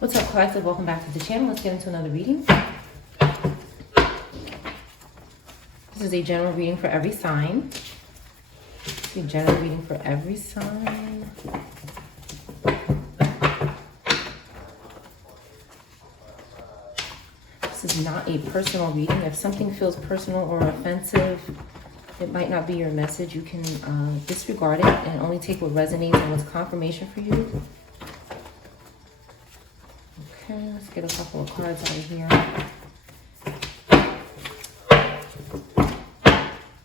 What's up, collective? Welcome back to the channel. Let's get into another reading. This is a general reading for every sign. A general reading for every sign. This is not a personal reading. If something feels personal or offensive, it might not be your message. You can disregard it and only take what resonates and what's confirmation for you. Okay, let's get a couple of cards out of here.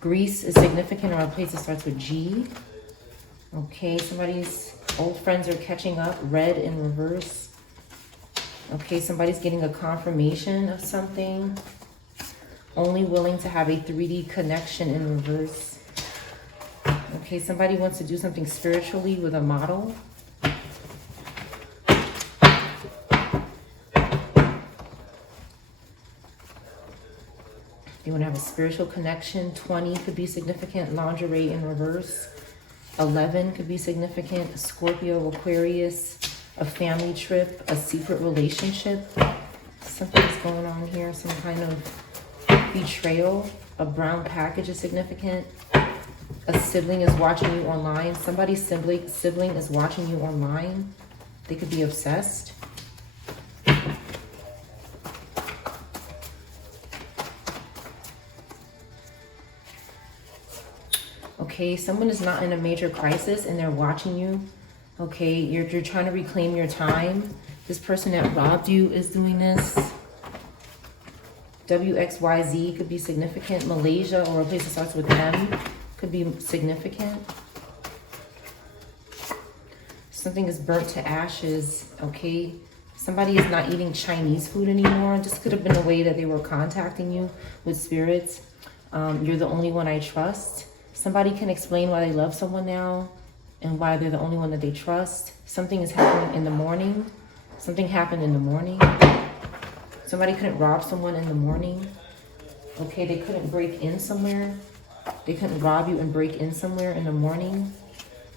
Greece is significant, or a place that starts with G. Okay, somebody's old friends are catching up. Red in reverse. Okay, somebody's getting a confirmation of something. Only willing to have a 3D connection in reverse. Okay, somebody wants to do something spiritually with a model. You want to have a spiritual connection. 20 could be significant. Lingerie in reverse. 11 could be significant. Scorpio, Aquarius, a family trip, a secret relationship. Something's going on here. Some kind of betrayal. A brown package is significant. A sibling is watching you online. Somebody's sibling is watching you online. They could be obsessed. Okay, someone is not in a major crisis and they're watching you. Okay, you're trying to reclaim your time. This person that robbed you is doing this. WXYZ could be significant. Malaysia, or a place that starts with M, could be significant. Something is burnt to ashes. Okay, somebody is not eating Chinese food anymore. This could have been a way that they were contacting you with spirits. You're the only one I trust. Somebody can explain why they love someone now and why they're the only one that they trust. Something is happening in the morning. Something happened in the morning. Somebody couldn't rob someone in the morning. Okay, they couldn't break in somewhere. They couldn't rob you and break in somewhere in the morning.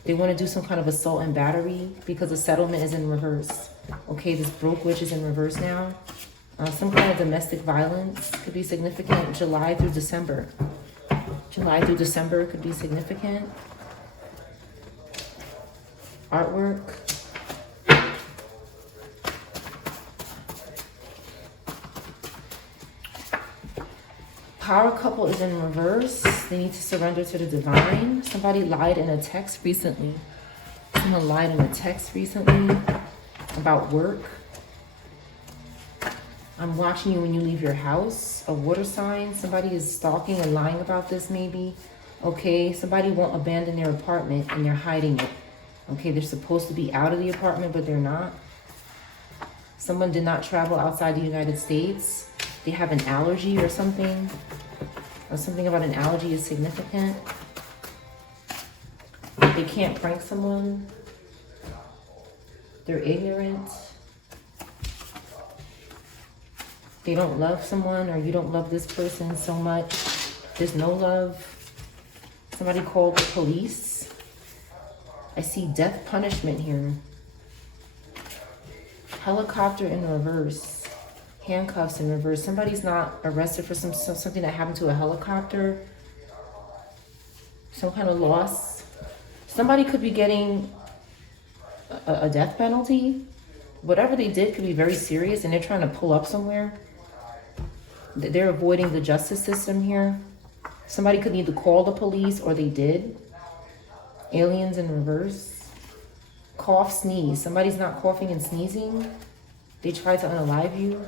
They want to do some kind of assault and battery because the settlement is in reverse. Okay, this broke witch is in reverse now. Some kind of domestic violence could be significant. July through December. July through December could be significant. Artwork. Power couple is in reverse. They need to surrender to the divine. Somebody lied in a text recently. Someone lied in a text recently about work. I'm watching you when you leave your house. A water sign. Somebody is stalking and lying about this maybe. Okay, somebody won't abandon their apartment and they're hiding it. Okay, they're supposed to be out of the apartment, but they're not. Someone did not travel outside the United States. They have an allergy or something. Or something about an allergy is significant. They can't prank someone. They're ignorant. They don't love someone, or you don't love this person so much. There's no love. Somebody called the police. I see death punishment here. Helicopter in reverse. Handcuffs in reverse. Somebody's not arrested for something that happened to a helicopter. Some kind of loss. Somebody could be getting a death penalty. Whatever they did could be very serious, and they're trying to pull up somewhere. They're avoiding the justice system here. Somebody could need to call the police, or they did. Aliens in reverse. Cough, sneeze. Somebody's not coughing and sneezing. They tried to unalive you.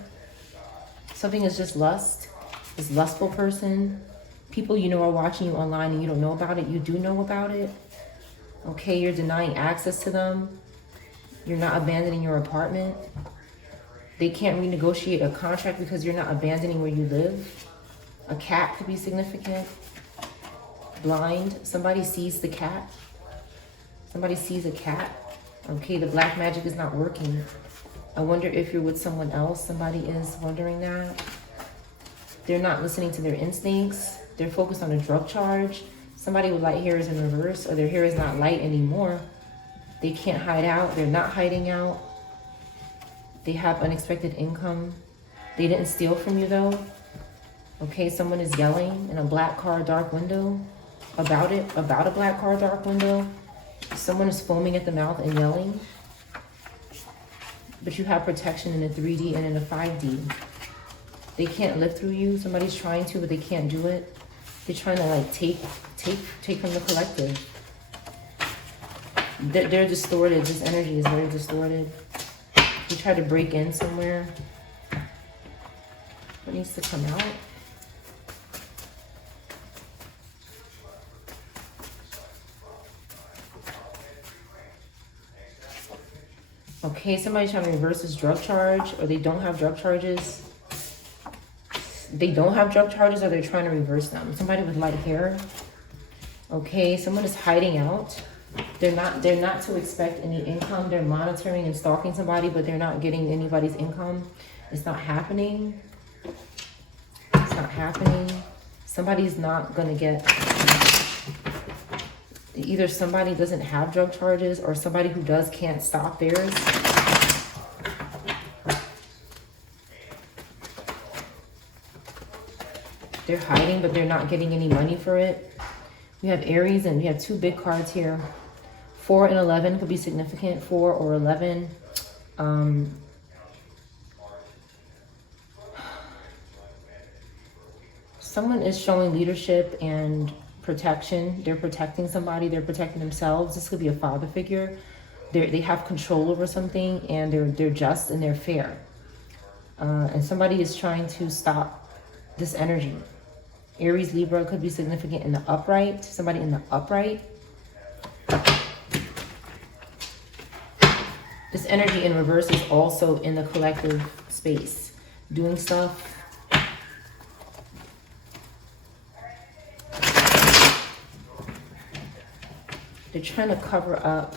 Something is just lust. This lustful person. People you know are watching you online and you don't know about it. You do know about it. Okay, you're denying access to them. You're not abandoning your apartment. They can't renegotiate a contract because you're not abandoning where you live. A cat could be significant. Blind. Somebody sees the cat. Somebody sees a cat. Okay, the black magic is not working. I wonder if you're with someone else. Somebody is wondering that. They're not listening to their instincts. They're focused on a drug charge. Somebody with light hair is in reverse, or their hair is not light anymore. They can't hide out. They're not hiding out. They have unexpected income. They didn't steal from you though. Okay, someone is yelling in a black car, dark window about a black car, dark window. Someone is foaming at the mouth and yelling. But you have protection in a 3D and in a 5D. They can't live through you. Somebody's trying to, but they can't do it. They're trying to like take from the collective. They're distorted. This energy is very distorted. You try to break in somewhere. What needs to come out? Okay, somebody's trying to reverse this drug charge, or they don't have drug charges. They don't have drug charges, or they're trying to reverse them. Somebody with light hair. Okay, someone is hiding out. They're not to expect any income. They're monitoring and stalking somebody, but they're not getting anybody's income. It's not happening. It's not happening. Somebody's not gonna get, either somebody doesn't have drug charges, or somebody who does can't stop theirs. They're hiding, but they're not getting any money for it. We have Aries, and we have two big cards here. 4 and 11 could be significant. 4 or 11. Someone is showing leadership and protection. They're protecting somebody. They're protecting themselves. This could be a father figure. They have control over something, and they're just and they're fair. And somebody is trying to stop this energy. Aries, Libra could be significant in the upright. Somebody in the upright. This energy in reverse is also in the collective space, doing stuff. They're trying to cover up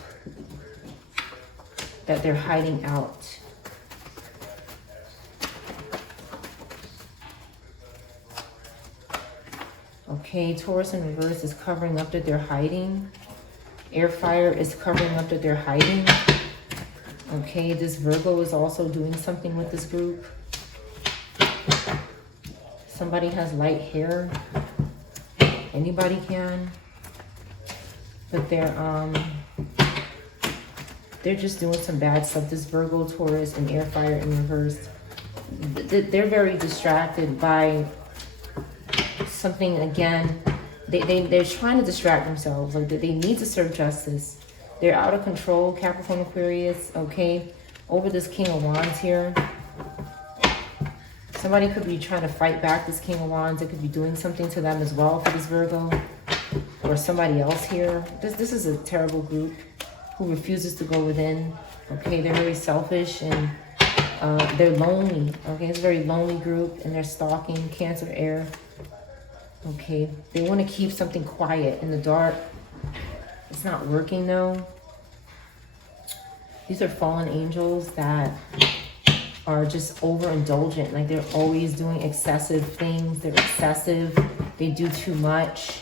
that they're hiding out. Okay, Taurus in reverse is covering up that they're hiding. Air fire is covering up that they're hiding. Okay, this Virgo is also doing something with this group. Somebody has light hair. Anybody can. But they're just doing some bad stuff. This Virgo, Taurus, and air fire in reverse. They're very distracted by something. Again, they're trying to distract themselves. Like they need to serve justice. They're out of control, Capricorn, Aquarius, okay? Over this King of Wands here. Somebody could be trying to fight back this King of Wands. It could be doing something to them as well for this Virgo. Or somebody else here. This is a terrible group who refuses to go within. Okay, they're very selfish and they're lonely. Okay, it's a very lonely group, and they're stalking. Cancer, air. Okay, they want to keep something quiet in the dark. It's not working though. These are fallen angels that are just overindulgent. Like they're always doing excessive things. They're excessive. They do too much.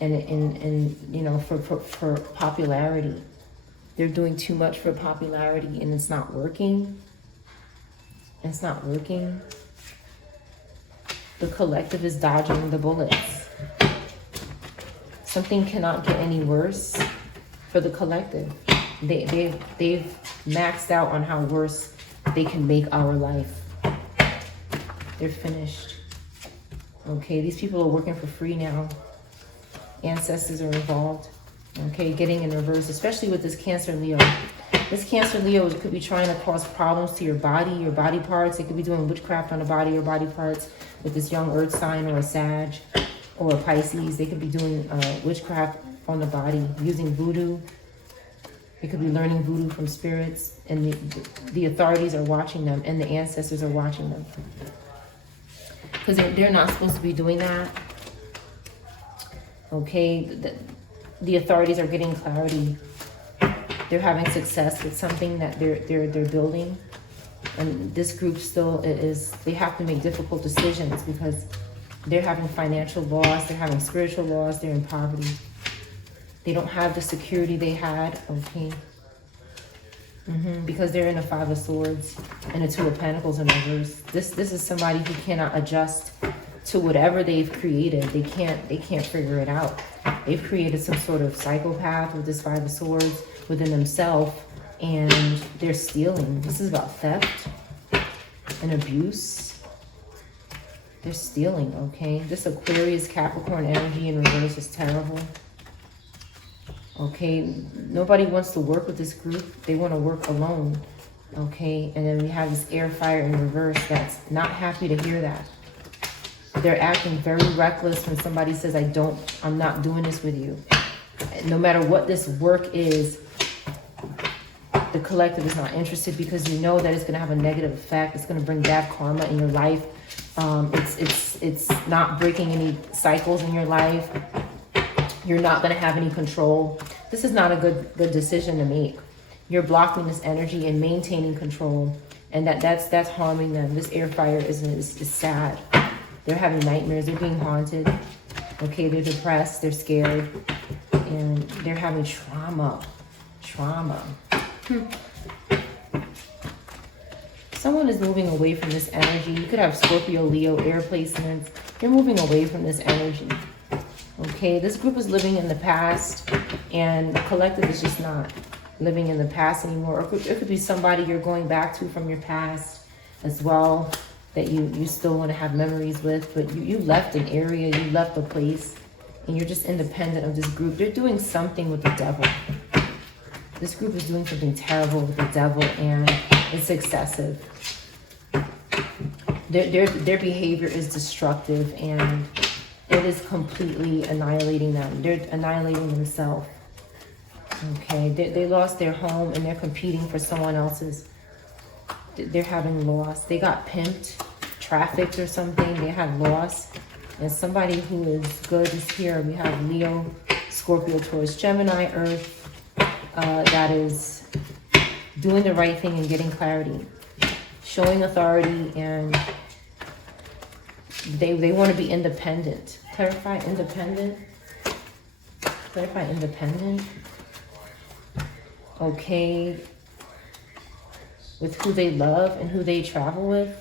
And you know, for popularity. They're doing too much for popularity, and it's not working. It's not working. The collective is dodging the bullets. Something cannot get any worse for the collective. They've maxed out on how worse they can make our life. They're finished. Okay, these people are working for free now. Ancestors are involved. Okay, getting in reverse, especially with this Cancer Leo. This Cancer Leo could be trying to cause problems to your body parts. They could be doing witchcraft on the body or body parts with this young earth sign or a Sag or a Pisces. They could be doing witchcraft on the body using voodoo. They could be learning voodoo from spirits, and the authorities are watching them, and the ancestors are watching them. Because they're not supposed to be doing that. Okay, the authorities are getting clarity. They're having success with something that they're building. And this group still is, they have to make difficult decisions because they're having financial loss, they're having spiritual loss, they're in poverty. They don't have the security they had, okay? Because they're in a Five of Swords and a Two of Pentacles in reverse. This is somebody who cannot adjust to whatever they've created. They can't figure it out. They've created some sort of psychopath with this Five of Swords within themselves, and they're stealing. This is about theft and abuse. They're stealing, okay? This Aquarius Capricorn energy in reverse is terrible. Okay, nobody wants to work with this group. They want to work alone. Okay, and then we have this air fire in reverse that's not happy to hear that. They're acting very reckless when somebody says, I'm not doing this with you. No matter what this work is, the collective is not interested because you know that it's going to have a negative effect. It's going to bring bad karma in your life. It's not breaking any cycles in your life. You're not going to have any control. This is not a good decision to make. You're blocking this energy and maintaining control, and that's harming them. This air fire is sad. They're having nightmares. They're being haunted. Okay, they're depressed. They're scared, and they're having trauma. Someone is moving away from this energy. You could have Scorpio, Leo, air placements. You're moving away from this energy. Okay, this group is living in the past, and the collective is just not living in the past anymore. Or it could be somebody you're going back to from your past as well, that you still want to have memories with, but you left an area, you left a place, and you're just independent of this group. They're doing something with the devil. This group is doing something terrible with the devil, and it's excessive. Their behavior is destructive, and it is completely annihilating them. They're annihilating themselves. Okay, they lost their home and they're competing for someone else's. They're having loss. They got pimped, trafficked or something. They have loss. And somebody who is good is here. We have Leo, Scorpio, Taurus, Gemini, Earth. That is doing the right thing and getting clarity. Showing authority, and they want to be independent. Clarify independent. Clarify independent. Okay. With who they love and who they travel with.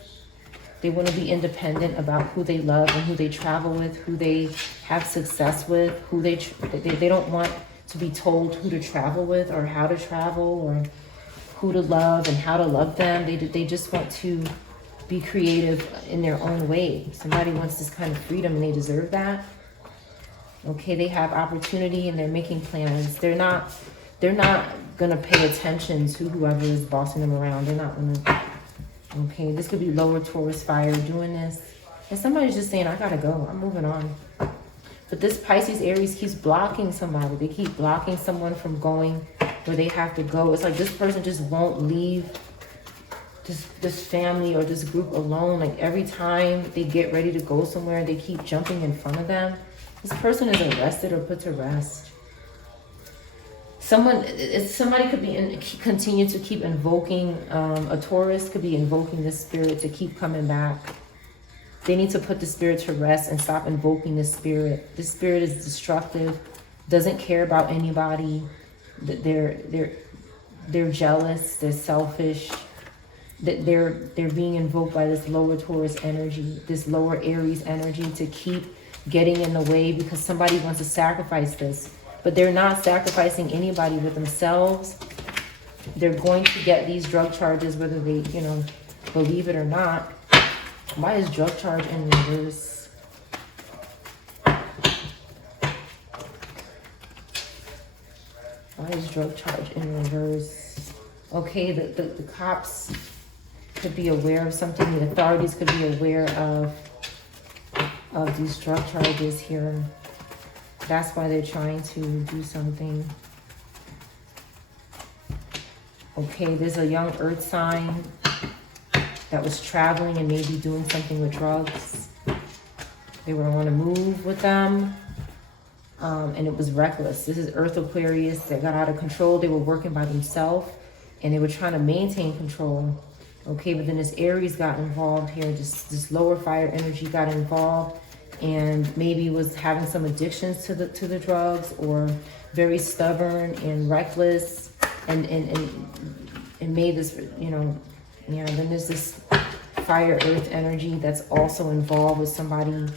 They want to be independent about who they love and who they travel with, who they have success with, who they don't want to be told who to travel with or how to travel or who to love and how to love them. They just want to be creative in their own way. Somebody wants this kind of freedom and they deserve that. Okay, they have opportunity and they're making plans. They're not gonna pay attention to whoever is bossing them around. They're not gonna. Okay, this could be lower Taurus fire doing this. And somebody's just saying, I gotta go, I'm moving on. But this Pisces Aries keeps blocking somebody. They keep blocking someone from going where they have to go. It's like this person just won't leave this family or this group alone. Like every time they get ready to go somewhere, they keep jumping in front of them. This person is arrested or put to rest. Somebody could be continue to keep invoking, a Taurus could be invoking this spirit to keep coming back. They need to put the spirit to rest and stop invoking this spirit. This spirit is destructive, doesn't care about anybody. They're jealous, they're selfish. They're being invoked by this lower Taurus energy, this lower Aries energy to keep getting in the way because somebody wants to sacrifice this. But they're not sacrificing anybody but themselves. They're going to get these drug charges whether they, believe it or not. Why is drug charge in reverse? Why is drug charge in reverse? Okay, the cops could be aware of something. The authorities could be aware of these drug charges here. That's why they're trying to do something. Okay, there's a young earth sign that was traveling and maybe doing something with drugs. They were on a move with them, and it was reckless. This is Earth Aquarius that got out of control. They were working by themselves, and they were trying to maintain control. Okay, but then this Aries got involved here. This lower fire energy got involved, and maybe was having some addictions to the drugs, or very stubborn and reckless, and it made this, yeah, then there's this fire earth energy that's also involved with somebody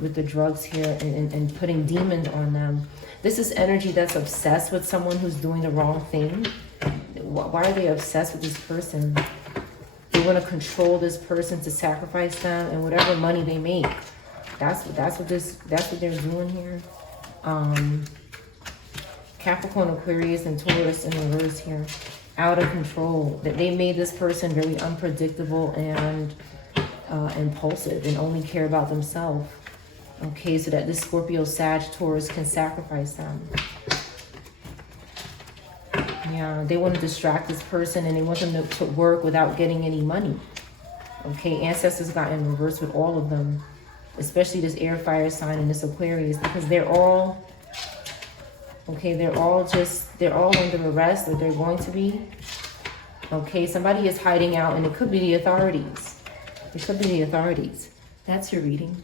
with the drugs here and putting demons on them. This is energy that's obsessed with someone who's doing the wrong thing. Why are they obsessed with this person? They want to control this person to sacrifice them and whatever money they make. That's what they're doing here. Capricorn, Aquarius, and Taurus in reverse here. Out of control. That they made this person very unpredictable and impulsive and only care about themselves. Okay, so that this Scorpio, Sag, Taurus can sacrifice them. Yeah, they want to distract this person and they want them to work without getting any money. Okay, ancestors got in reverse with all of them, especially this air, fire sign and this Aquarius, because they're all, okay, they're all under arrest, or they're going to be. Okay, somebody is hiding out, and it could be the authorities. It could be the authorities. That's your reading.